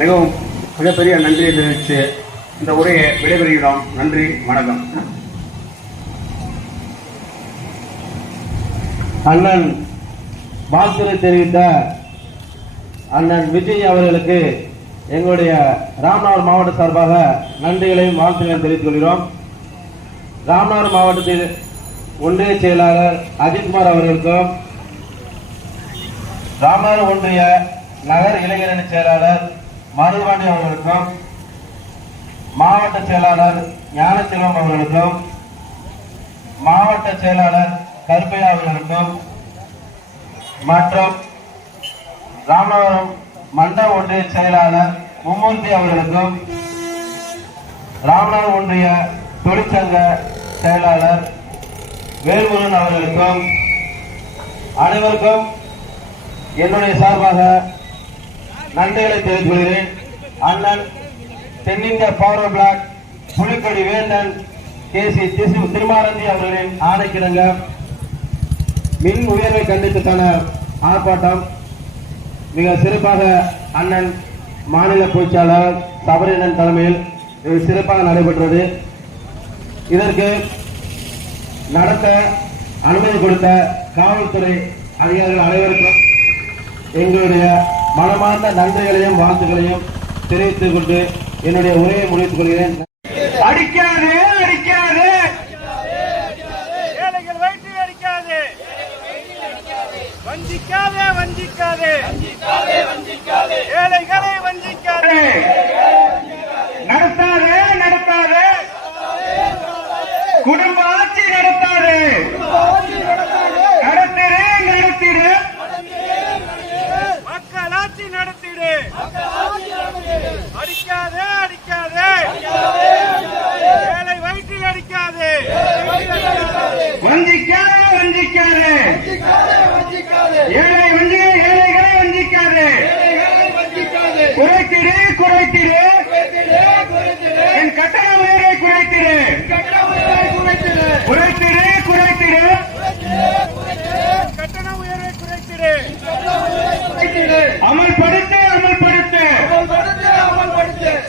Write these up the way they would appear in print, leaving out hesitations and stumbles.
மிகவும் மிகப்பெரிய நன்றியை தெரிவித்து இந்த உரையை விடைபெறுகிறோம். நன்றி, வணக்கம். அண்ணன் வாழ்த்துரை தெரிவித்த அண்ணன் விஜய் அவர்களுக்கு எங்களுடைய ராமநாதபுரம் மாவட்ட சார்பாக நன்றிகளையும் வாழ்த்துக்களையும் தெரிவித்துக் கொள்கிறோம். ராமநாதபுரம் மாவட்டத்தில் ஒன்றிய செயலாளர் அஜித்குமார் அவர்களுக்கும், ராமநாதபுரம் ஒன்றிய நகர் இளைஞரணி செயலாளர் மருதுபாண்டி அவர்களுக்கும், மாவட்ட செயலாளர் ஞானசெல்வம் அவர்களுக்கும், மாவட்ட செயலாளர் கருப்பையா அவர்களுக்கும் மற்றும் ராமநாதபுரம் மண்டல ஒன்றிய செயலாளர் மும்மூர்த்தி அவர்களுக்கும், ராமநாதபுரம் ஒன்றிய தொழிற்சங்க செயலாளர் வேல்முருகன் அவர்களுக்கும் அனைவருக்கும் என்னுடைய சார்பாக நன்றிகளை தெரிவித்துக் கொள்கிறேன். அண்ணன் தென்னிந்திய பவர் பிளாக் புலிக்கொடி வேந்தன் கேசி திருமாரஞ்சி அவர்களின் ஆணைக்கிடங்க மின் உயர்வை கண்டித்துக்கான ஆர்ப்பாட்டம் மிக சிறப்பாக அண்ணன் மாநில பொதுச்செயலாளர் சபரீரன் தலைமையில் சிறப்பாக நடைபெற்றது. இதற்கு நடத்த அனுமதி கொடுத்த காவல்துறை அதிகாரிகள் அனைவருக்கும் எங்களுடைய மனமார்ந்த நன்றிகளையும் வாழ்த்துக்களையும் தெரிவித்துக் கொண்டு என்னுடைய உரையை முடித்துக் கொள்கிறேன். அடிக்காது அடிக்காது, ஏழைகள் வயிற்று அடிக்காது, வஞ்சிக்காதே வஞ்சிக்காதே, ஏழைகளை வஞ்சிக்காதே, நடத்தாது நடத்தாது, குடும்ப ஆட்சி நடத்தாது, நடத்திடு நடத்திடு, மக்களாட்சி நடத்திடு, அடிக்காதே அடிக்காதே, ஏழை வயிற்றில் அடிக்காதே, வஞ்சிக்காது வஞ்சிக்காது, ஏழைகளை வஞ்சிக்காது, குறைத்திடு குறைத்திடு, என் கட்டண உயரை குறைத்திடு, குறைத்திடு குறைத்திடு, கட்டண உயர்வை குறைத்திடு, அமல்படுத்து அமல்படுத்து,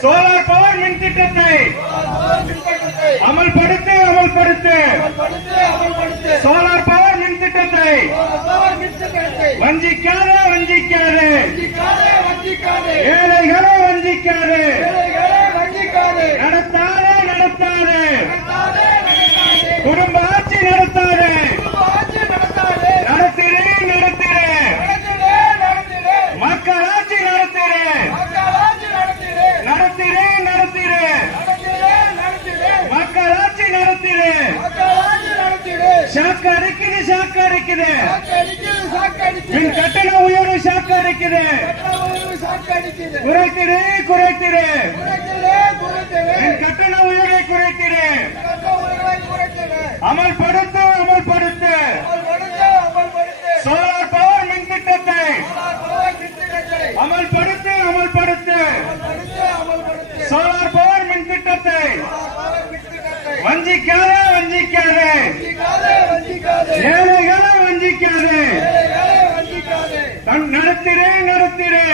சோலார் பவர் மின் திட்டத்தை அமல்படுத்து அமல்படுத்து, சோலார் பவர் மின் திட்டத்தை வஞ்சிக்காத வஞ்சிக்காது, ஏழைகளை வஞ்சிக்காது, நடத்தாதே நடத்தாதே, குடும்ப ஆட்சி நடத்தாதே, நடத்திடு நடத்திடு, மக்களாட்சி நடத்திடு, நடத்திடு நடத்திடு, மக்களாட்சி நடத்திடு, ஷாக்கு அடிக்குது ஷாக்கு அடிக்குது, மின் கட்டண உயர்வு ஷாக்கு அடிக்குது, குறைத்திடு குறைத்திடு, மின் கட்டண உயர்வை குறைத்திடு, அமல்படுத்து அமல்படுத்து, சோலார் பவர் மின் திட்டத்தை அமல்படுத்து அமல்படுத்து, சோலார் பவர் மின் திட்டத்தை வஞ்சிக்காதே வஞ்சிக்காதே, ஏழைகளை வஞ்சிக்காதே, நடத்திடு நடத்திடு,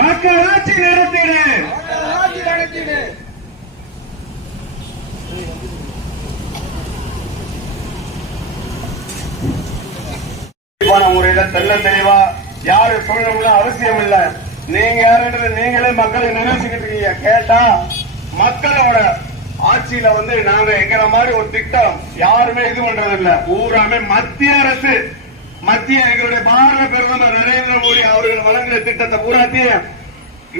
மக்களாட்சி நடத்திடு. முறையில தெல்ல தெளிவா யாரு சொல்லணும்னு அவசியம் இல்ல. நீங்க யாருன்றது நீங்களே மக்களை நினைச்சுக்கிட்டு இருக்கீங்க. கேட்டா மக்களோட ஆட்சியில நாங்க எங்கிற மாதிரி ஒரு திட்டம் யாருமே இது பண்றது இல்ல. ஊராமே மத்திய அரசு, மத்திய எங்களுடைய பாரத பிரதமர் நரேந்திர மோடி அவர்கள் வழங்குற திட்டத்தை பூராத்தையும்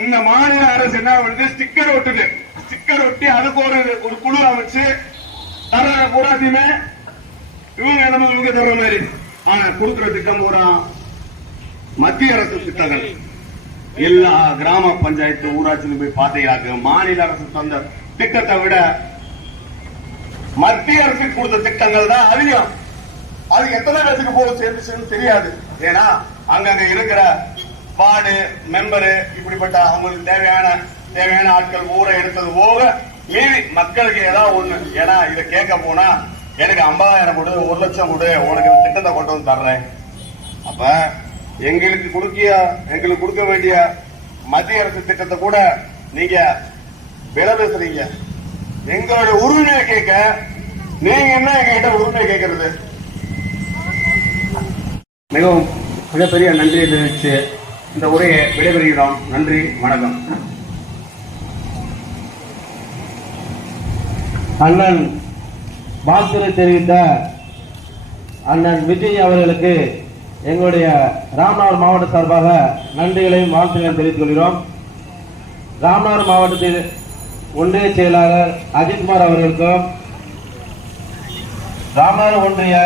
இந்த மாநில அரசு என்ன பண்ணுது, ஸ்டிக்கர் ஒட்டுது. ஸ்டிக்கர் ஒட்டி அதுக்கு ஒரு குழு அமைச்சு தர பூராத்தையுமே இவங்க தர்ற மாதிரி. ஆனா கொடுக்கிற திட்டம் பூரா மத்திய அரசு திட்டங்கள். எல்லா கிராம பஞ்சாயத்து ஊராட்சியிலும் போய் பாத்தீங்கன்னாக்க மாநில அரசு தந்த திட்டத்தை விட மத்திய அரசு கொடுத்த திட்டங்கள் தான் அதிகம். அது எத்தனை பேருக்கு போக சேர்ந்துச்சுன்னு தெரியாது. ஏன்னா அங்கங்க இருக்கிற வார்டு மெம்பரு இப்படிப்பட்ட அவங்களுக்கு தேவையான ஆட்கள் ஊரை எடுத்தது போக மீறி மக்களுக்கு ஏதாவது ஒண்ணு. ஏன்னா இதை கேட்க போனா எனக்கு 50,000 கொடு, 1 லட்சம் கொடு, உனக்கு இந்த திட்டத்தை கொண்டு வந்து தர்றேன். அப்ப எங்களுக்கு கொடுக்க வேண்டிய மத்திய அரசு திட்டத்தை கூட நீங்க விலை பேசுறீங்க. எங்களுடைய உரிமையை கேட்க நீங்க என்ன எங்ககிட்ட உரிமை கேட்கறது? மிகவும் மிகப்பெரிய நன்றியை தெரிவித்து இந்த உரையை விடைபெறுகிறோம். நன்றி, வணக்கம். அண்ணன் வாழ்த்துரை தெரிவித்த அண்ணன் விஜய் அவர்களுக்கு எங்களுடைய ராமநாதபுரம் மாவட்ட சார்பாக நன்றிகளையும் வாழ்த்துக்களையும் தெரிவித்துக் கொள்கிறோம். ராமநாதபுரம் மாவட்டத்தில் ஒன்றிய செயலாளர் அஜித்குமார் அவர்களுக்கும், ராமநாதபுரம் ஒன்றிய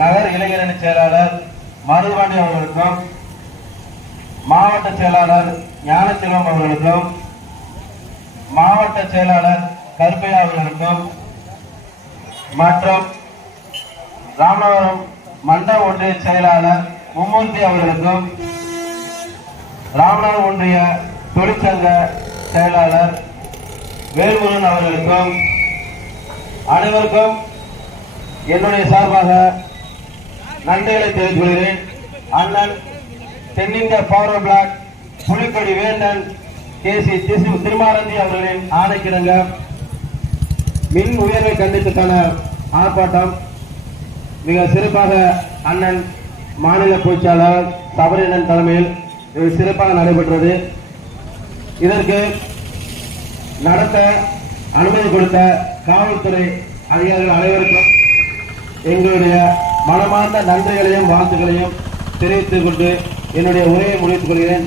நகர் இளைஞரணி செயலாளர் மருதுபாண்டி அவர்களுக்கும், மாவட்ட செயலாளர் ஞானசெல்வம் அவர்களுக்கும், மாவட்ட செயலாளர் கருப்பையா அவர்களுக்கும் மற்றும் ராமநாதபுரம் மண்டல ஒன்றிய செயலாளர் மும்மூர்த்தி அவர்களுக்கும், ராமநாதபுரம் ஒன்றிய தொழிற்சங்க செயலாளர் வேல்முருகன் அவர்களுக்கும் அனைவருக்கும் என்னுடைய சார்பாக நன்றிகளை தெரிவித்துக் கொள்கிறேன். அண்ணன் தென்னிந்திய பவர் பிளாக் புலிக்கொடி வேந்தன் KC திருமாரஞ்சி அவர்களின் ஆணைக்கிணங்க மின் உயர்வை கண்டித்துக்கான ஆர்ப்பாட்டம் மிக சிறப்பாக அண்ணன் மாநில பொதுச்செயலாளர் சபரீரன் தலைமையில் சிறப்பாக நடைபெற்றது. இதற்கு நடத்த அனுமதி கொடுத்த காவல்துறை அதிகாரிகள் அனைவருக்கும் எங்களுடைய மனமார்ந்த நன்றிகளையும் வாழ்த்துக்களையும் தெரிவித்துக் கொண்டு என்னுடைய உரையை முடித்துக் கொள்கிறேன்.